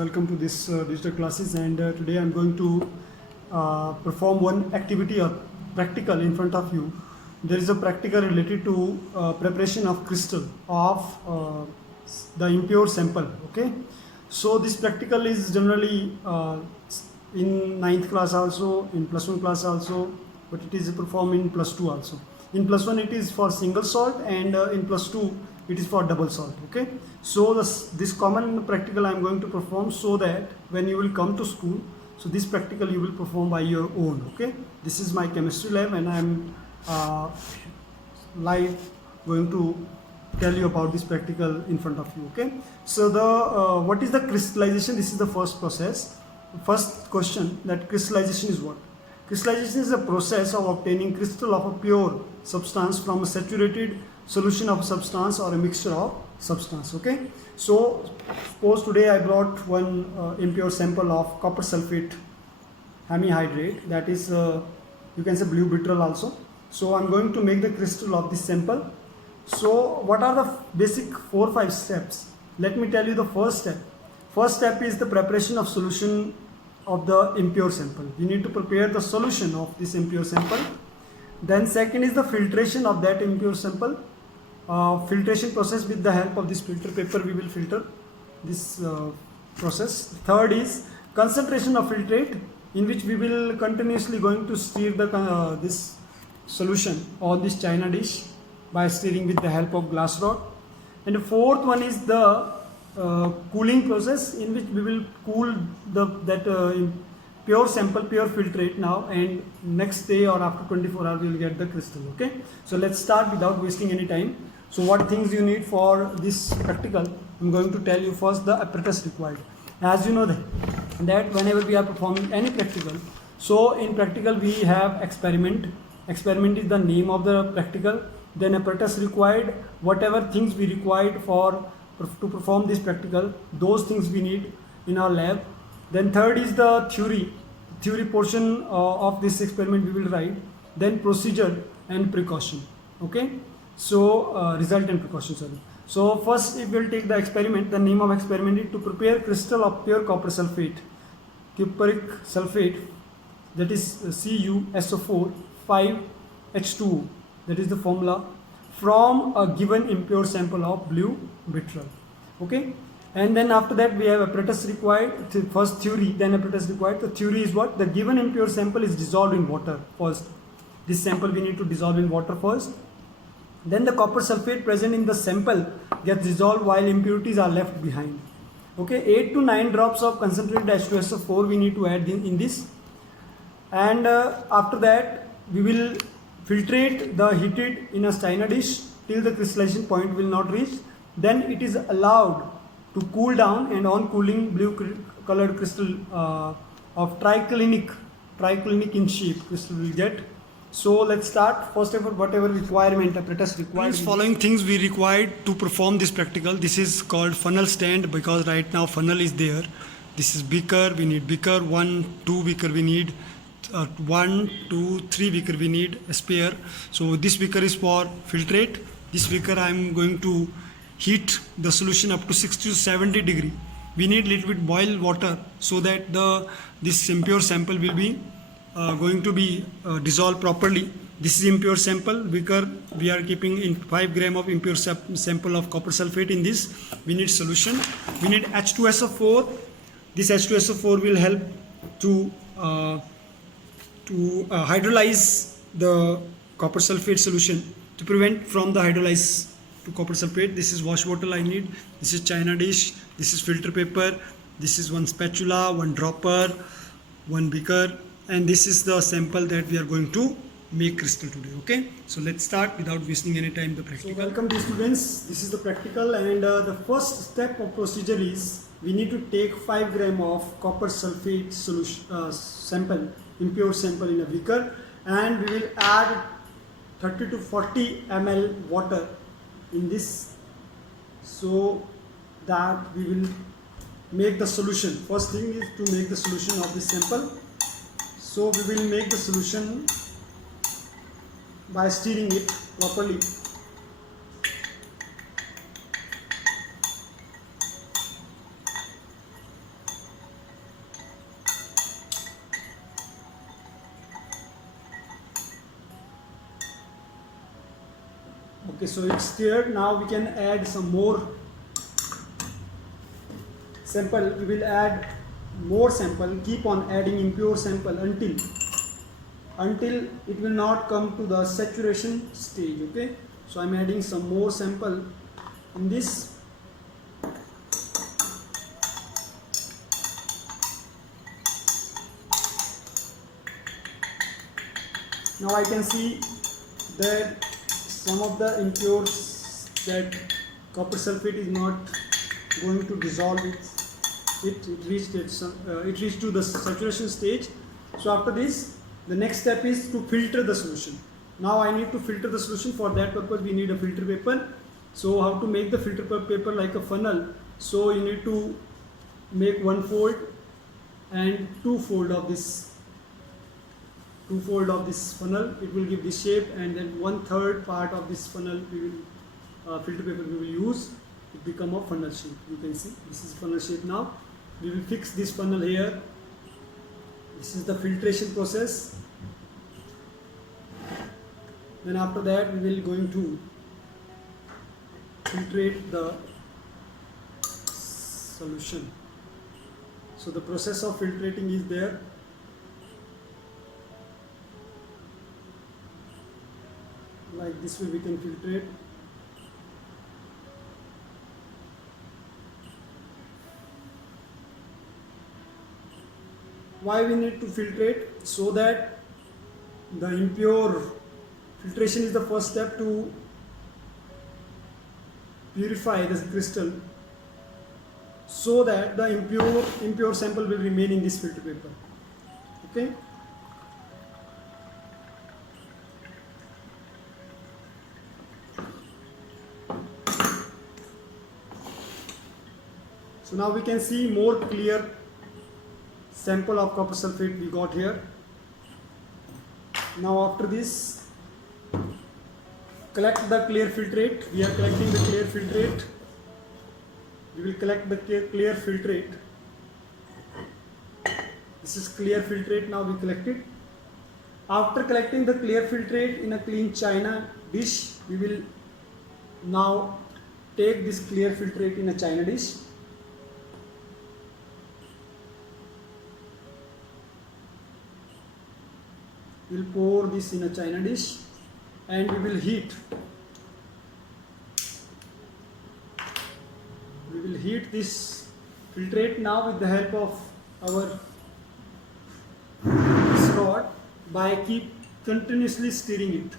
welcome to this digital classes, and today I'm going to perform one activity or practical in front of you. There is a practical related to preparation of crystal of the impure sample. Okay, so this practical is generally in 9th class also, in plus 1 class also, but it is performed in plus 2 also. In plus 1 it is for single salt, and in plus 2 it is for double salt. Okay, so this common practical I am going to perform, so that when you will come to school, so this practical you will perform by your own. Okay, this is my chemistry lab, and I am live going to tell you about this practical in front of you. Okay, so the what is the crystallization? This is the first process. First question, that crystallization is what? Crystallization is a process of obtaining crystal of a pure substance from a saturated solution of substance or a mixture of substance. Okay, so suppose today I brought one impure sample of copper sulfate hemihydrate, that is you can say blue bitter also. So I'm going to make the crystal of this sample. So what are the basic 4-5 steps? Let me tell you the first step. First step is the preparation of solution of the impure sample. We need to prepare the solution of this impure sample. Then second is the filtration of that impure sample. Filtration process, with the help of this filter paper we will filter this process. Third is concentration of filtrate, in which we will continuously going to stir the this solution on this china dish by stirring with the help of glass rod. And the fourth one is the cooling process, in which we will cool pure sample, pure filtrate now, and next day or after 24 hours we will get the crystal. Okay, so let's start without wasting any time. So what things you need for this practical, I'm going to tell you. First, the apparatus required. As you know that whenever we are performing any practical, so in practical we have experiment. Experiment is the name of the practical. Then apparatus required, whatever things we required to perform this practical, those things we need in our lab. Then third is the theory portion of this experiment we will write. Then procedure and precaution. Okay, so result and precaution, sorry. So first, if we will take the experiment, the name of experiment is to prepare crystal of pure copper sulfate, cupric sulfate, that is CuSO4 5H2O, that is the formula, from a given impure sample of blue bitter. Okay, and then after that we have apparatus required. First theory, then apparatus required. The theory is what? The given impure sample is dissolved in water first. This sample we need to dissolve in water first. Then the copper sulfate present in the sample gets dissolved while impurities are left behind. Okay, 8 to 9 drops of concentrated H2SO4 we need to add in this. And after that we will filtrate the heated in a china dish till the crystallization point will not reach. Then it is allowed to cool down, and on cooling, blue colored crystal of triclinic in shape crystal will get. So let's start. First of all, whatever requirement apparatus required. Following things we required to perform this practical. This is called funnel stand, because right now funnel is there. This is beaker, we need beaker, 1, 2 beaker we need. 1, 2, 3 beaker we need a spare. So this beaker is for filtrate. This beaker I am going to heat the solution up to 60 to 70 degree. We need little bit boiled water, so that this impure sample will be going to be dissolved properly. This is impure sample beaker. We are keeping in 5 gram of impure sample of copper sulfate in this. We need solution. We need H2SO4. This H2SO4 will help to hydrolyze the copper sulfate solution, to prevent from the hydrolyze to copper sulfate. This is wash bottle I need. This is china dish. This is filter paper. This is one spatula, one dropper, one beaker, and this is the sample that we are going to make crystal today. Okay, so let's start without wasting any time the practical. So welcome dear students, this is the practical, and the first step of procedure is we need to take 5 gram of copper sulfate solution sample, impure sample, in a beaker, and we will add 30 to 40 ml water in this, so that we will make the solution. First thing is to make the solution of this sample. So we will make the solution by stirring it properly. Okay, so it's stirred. Now we can add some more sample. We will add more sample. Keep on adding impure sample until it will not come to the saturation stage. Okay, so I'm adding some more sample in this. Now I can see that some of the impures, that copper sulfate is not going to dissolve it reached to the saturation stage. So after this, the next step is to filter the solution. Now I need to filter the solution. For that purpose we need a filter paper. So how to make the filter paper like a funnel? So you need to make one fold and two fold of this funnel. It will give this shape, and then 1/3 part of this funnel we will filter paper we will use. It become a funnel shape. You can see this is funnel shape. Now we will fix this funnel here. This is the filtration process. Then after that we will going to filtrate the solution. So the process of filtrating is there. Like this way we can filtrate. Why we need to filtrate? So that the impure filtration is the first step to purify the crystal, so that the impure sample will remain in this filter paper. Okay. So now we can see more clear sample of copper sulfate we got here. Now after this, collect the clear filtrate. We are collecting the clear filtrate. We will collect the clear filtrate. This is clear filtrate. Now we collect it. After collecting the clear filtrate in a clean china dish, we will now take this clear filtrate in a china dish. We will pour this in a china dish and we will heat. We will heat this filtrate now with the help of our rod by keep continuously stirring it.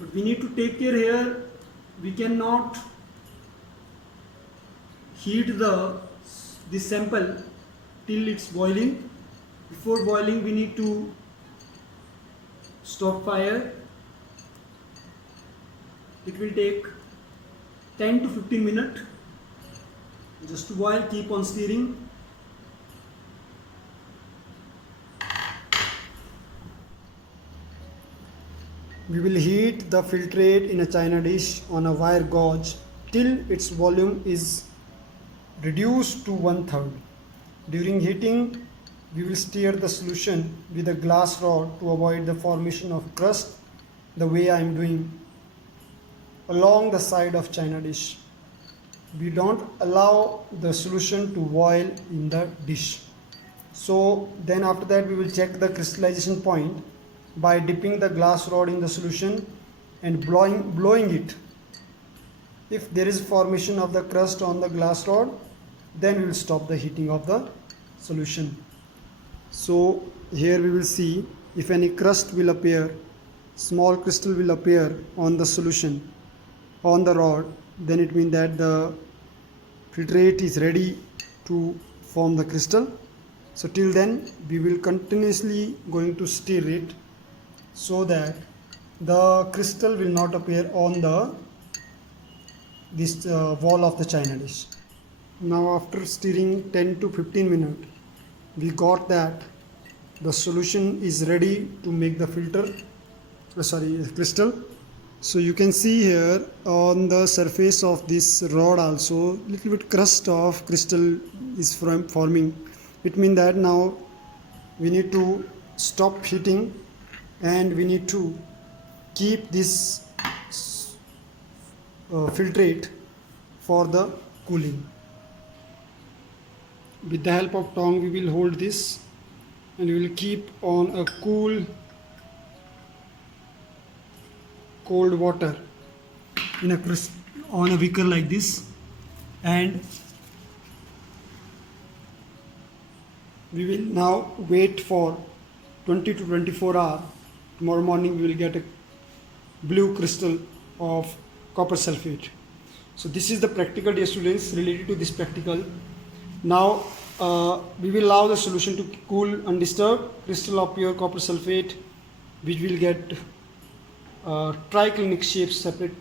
But we need to take care here. We cannot heat this sample till it's boiling. Before boiling, we need to stop fire. It will take 10 to 15 minutes just to boil. Keep on stirring. We will heat the filtrate in a china dish on a wire gauge till its volume is reduced to 1/3. During heating, we will stir the solution with a glass rod to avoid the formation of crust, the way I am doing along the side of china dish. We don't allow the solution to boil in the dish. So then after that we will check the crystallization point by dipping the glass rod in the solution and blowing it. If there is formation of the crust on the glass rod, then we will stop the heating of the solution. So here we will see if any crust will appear, small crystal will appear on the solution, on the rod, then it means that the filtrate is ready to form the crystal. So till then we will continuously going to stir it so that the crystal will not appear on this wall of the china dish. Now after stirring 10 to 15 minutes, we got that the solution is ready to make the crystal. So you can see here on the surface of this rod also little bit crust of crystal is forming. It means that now we need to stop heating and we need to keep this filtrate for the cooling. With the help of tongue we will hold this and we will keep on a cold water in a on a beaker like this, and we will now wait for 20 to 24 hours. Tomorrow morning we will get a blue crystal of copper sulfate. So this is the practical, dear students, related to this practical. Now we will allow the solution to cool undisturbed. Crystal of pure copper sulfate, which will get triclinic shape separate.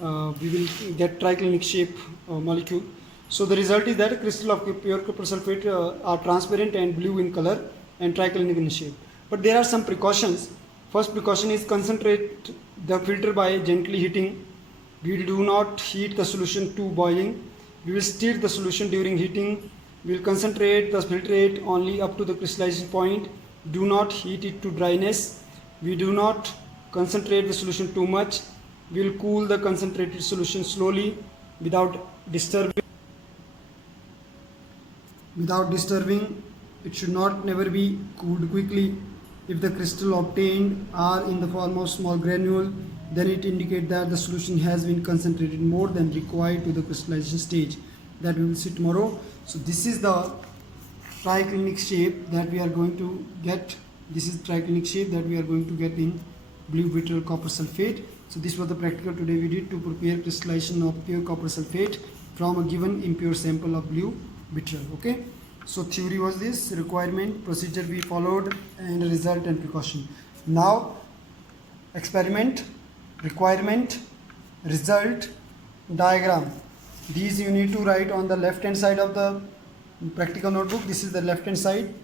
We will get triclinic shape molecule. So the result is that a crystal of pure copper sulfate are transparent and blue in color and triclinic in shape. But there are some precautions. First precaution is concentrate the filter by gently heating. We do not heat the solution to boiling. We will stir the solution during heating. We will concentrate the filtrate only up to the crystallization point. Do not heat it to dryness. We do not concentrate the solution too much. We will cool the concentrated solution slowly without disturbing. It should not never be cooled quickly. If the crystal obtained are in the form of small granule, then it indicates that the solution has been concentrated more than required to the crystallization stage. That we will see tomorrow. So this is the triclinic shape that we are going to get. This is triclinic shape that we are going to get in blue brittle copper sulfate. So this was the practical today we did to prepare crystallization of pure copper sulfate from a given impure sample of blue brittle. Okay. So theory was this, requirement, procedure we followed, and result and precaution. Now experiment, requirement, result, diagram. These you need to write on the left hand side of the practical notebook. This is the left hand side,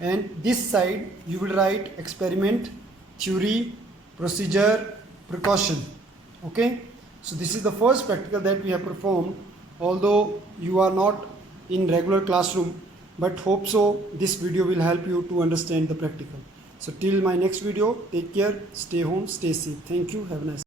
and this side you will write experiment, theory, procedure, precaution. Okay. So this is the first practical that we have performed, although you are not in regular classroom, but hope so this video will help you to understand the practical. So till my next video, take care, stay home, stay safe. Thank you, have a nice day.